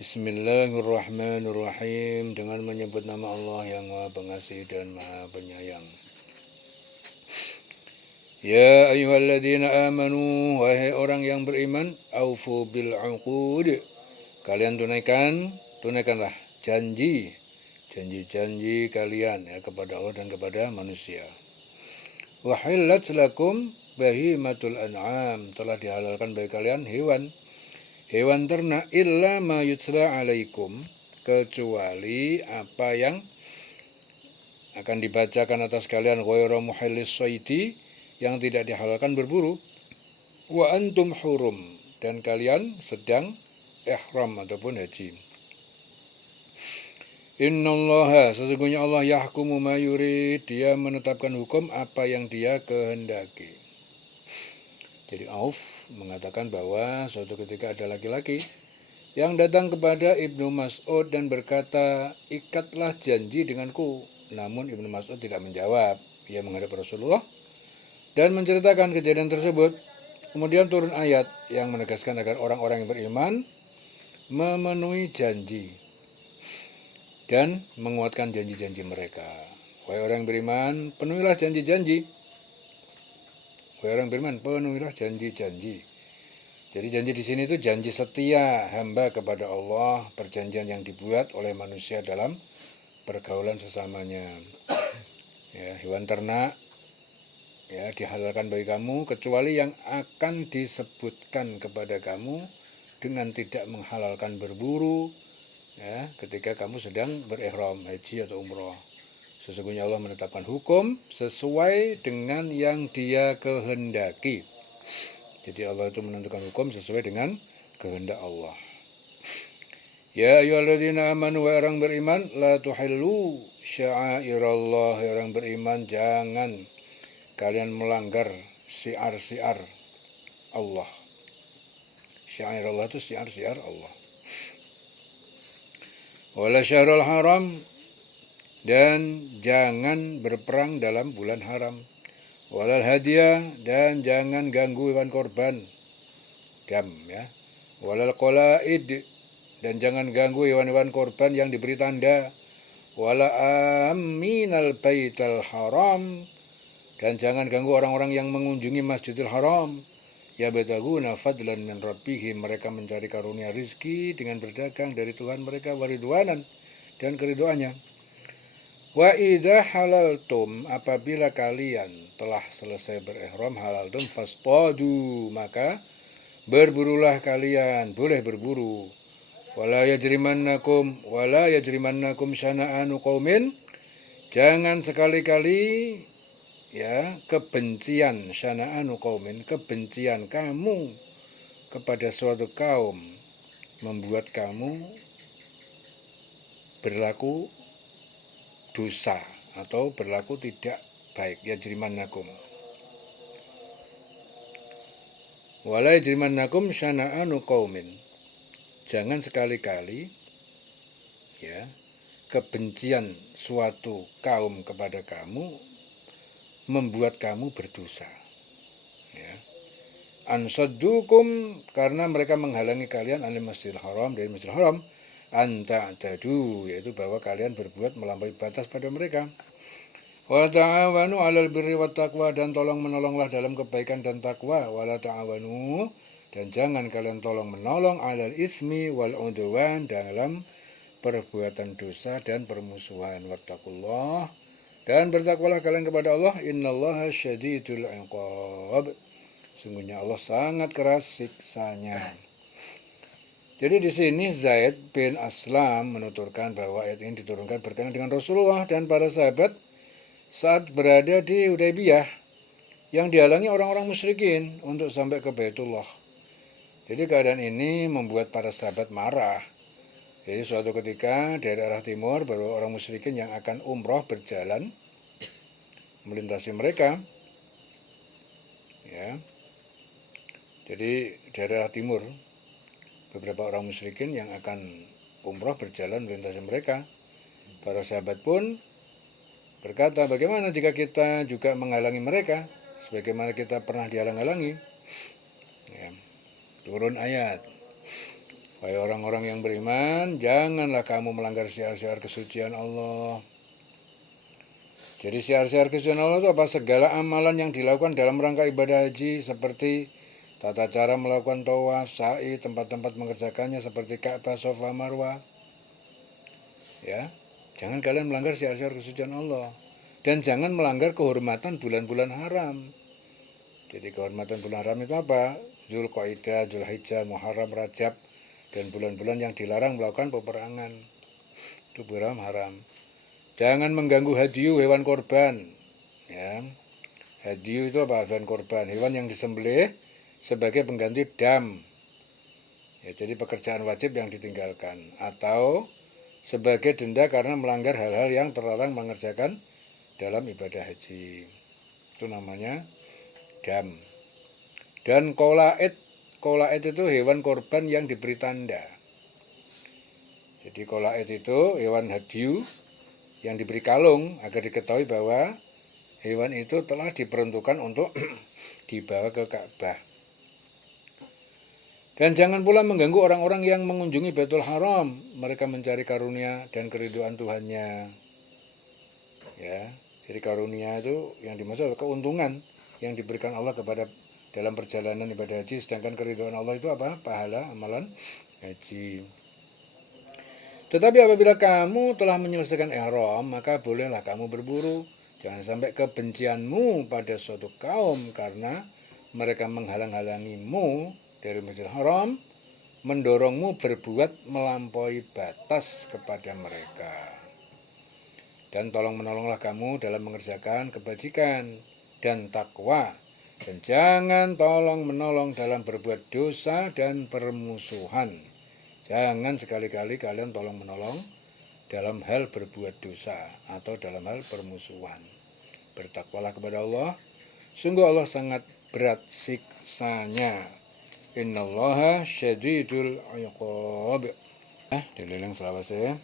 Bismillahirrahmanirrahim. Dengan menyebut nama Allah yang Maha Pengasih dan Maha Penyayang. Ya ayyuhalladzina amanu, wahai orang yang beriman, aufu bil uqud. Kalian tunaikanlah janji kalian ya kepada Allah dan kepada manusia. Wahillat lakum bahimatul an'am, telah dihalalkan bagi kalian hewan ternak illa ma yutsla alaikum, kecuali apa yang akan dibacakan atas kalian, ghairu muhallis sayti, yang tidak dihalalkan berburu, wa antum hurum, dan kalian sedang ihram ataupun haji. Innallaha, sesungguhnya Allah, yahkumu ma yurid, dia menetapkan hukum apa yang dia kehendaki. Jadi Auf mengatakan bahwa suatu ketika ada laki-laki yang datang kepada Ibnu Mas'ud dan berkata, ikatlah janji denganku. Namun Ibnu Mas'ud tidak menjawab. Ia menghadap Rasulullah dan menceritakan kejadian tersebut. Kemudian turun ayat yang menegaskan agar orang-orang yang beriman memenuhi janji dan menguatkan janji-janji mereka. Wahai orang yang beriman, penuhilah janji-janji. Wahai orang beriman, penuhilah janji-janji. Jadi janji di sini itu janji setia hamba kepada Allah, perjanjian yang dibuat oleh manusia dalam pergaulan sesamanya. Ya, hewan ternak ya dihalalkan bagi kamu kecuali yang akan disebutkan kepada kamu dengan tidak menghalalkan berburu ya ketika kamu sedang berihram haji atau umroh. Sesungguhnya Allah menetapkan hukum sesuai dengan yang Dia kehendaki. Jadi Allah itu menentukan hukum sesuai dengan kehendak Allah. Ya ayyuhalladzina amanu, wa orang beriman, la tuhillu sya'airallah, orang beriman, jangan kalian melanggar syiar-syiar Allah. Syiar Allah itu syiar-syiar Allah. Wala syahrul haram, dan jangan berperang dalam bulan haram. Walal hadiah, dan jangan ganggu hewan korban dam ya. Walal qalaid, dan jangan ganggu hewan-hewan korban yang diberi tanda. Wala aminal baital haram, dan jangan ganggu orang-orang yang mengunjungi Masjidil Haram. Ya bataguna fadlan min rabbihim, mereka mencari karunia rizki dengan berdagang dari Tuhan mereka, waridwanan, dan keridoannya. Wa idza halaltum, apabila kalian telah selesai berihram, halaltum fastadu, maka berburulah kalian, boleh berburu. Wala yajrimannakum syana'anu qaumin, jangan sekali-kali ya kebencian, syana'anu qaumin, kebencian kamu kepada suatu kaum membuat kamu berlaku dosa atau berlaku tidak baik. Yajrimannakum, wala yajrimannakum syana'anu qaumin, jangan sekali-kali ya kebencian suatu kaum kepada kamu membuat kamu berdosa ya. Ansaddukum, karena mereka menghalangi kalian anil Masjidil Haram, dari Masjidil Haram, anta'tadu, yaitu bahwa kalian berbuat melampaui batas pada mereka. Wa ta'awanu 'alal birri wat taqwa, dan tolong menolonglah dalam kebaikan dan takwa. Wa la ta'awanu, dan jangan kalian tolong menolong 'alal ismi wal 'udwan, dalam perbuatan dosa dan permusuhan. Wattaqullah, dan bertakwalah kalian kepada Allah. Innallaha syadidul 'iqab, sungguhnya Allah sangat keras siksanya. Jadi di sini Zaid bin Aslam menuturkan bahwa ayat ini diturunkan berkenaan dengan Rasulullah dan para sahabat saat berada di Hudaybiyah yang dihalangi orang-orang musyrikin untuk sampai ke Baitullah. Jadi keadaan ini membuat para sahabat marah. Jadi suatu ketika dari arah timur baru orang musyrikin yang akan umroh berjalan melintasi mereka. Ya. Jadi dari arah timur beberapa orang musyrikin yang akan umroh berjalan melintasi mereka. Para sahabat pun berkata, bagaimana jika kita juga menghalangi mereka sebagaimana kita pernah dihalang-halangi? Ya. Turun ayat. Wahai orang-orang yang beriman, janganlah kamu melanggar syiar-syiar kesucian Allah. Jadi syiar-syiar kesucian Allah itu apa? Segala amalan yang dilakukan dalam rangka ibadah haji, seperti tata cara melakukan tawaf, sa'i, tempat-tempat mengerjakannya seperti Ka'bah, Safa, Marwah. Ya, jangan kalian melanggar syiar-syiar kesucian Allah. Dan jangan melanggar kehormatan bulan-bulan haram. Jadi kehormatan bulan haram itu apa? Zulqaidah, Zulhijjah, Muharram, Rajab, dan bulan-bulan yang dilarang melakukan peperangan. Itu bulan haram. Jangan mengganggu hadiyu, hewan korban. Ya. Hadiyu itu apa? Hewan korban, hewan yang disembelih sebagai pengganti dam. Ya, jadi pekerjaan wajib yang ditinggalkan. Atau sebagai denda karena melanggar hal-hal yang terlarang mengerjakan dalam ibadah haji. Itu namanya dam. Dan qolaid itu hewan korban yang diberi tanda. Jadi qolaid itu hewan hadiyu yang diberi kalung agar diketahui bahwa hewan itu telah diperuntukkan untuk dibawa ke Ka'bah. Dan jangan pula mengganggu orang-orang yang mengunjungi Baitul Haram. Mereka mencari karunia dan keridhaan Tuhannya. Ya, jadi karunia itu yang dimaksud keuntungan yang diberikan Allah kepada dalam perjalanan ibadah haji, sedangkan keridhaan Allah itu apa? Pahala amalan haji. Tetapi apabila kamu telah menyelesaikan ihram, maka bolehlah kamu berburu. Jangan sampai kebencianmu pada suatu kaum karena mereka menghalang-halangimu dari Masjidil Haram, mendorongmu berbuat melampaui batas kepada mereka. Dan tolong-menolonglah kamu dalam mengerjakan kebajikan dan takwa. Dan jangan tolong-menolong dalam berbuat dosa dan permusuhan. Jangan sekali-kali kalian tolong-menolong dalam hal berbuat dosa atau dalam hal permusuhan. Bertakwalah kepada Allah. Sungguh Allah sangat berat siksanya. Innallaha syadidul iqab. Dililing selawase.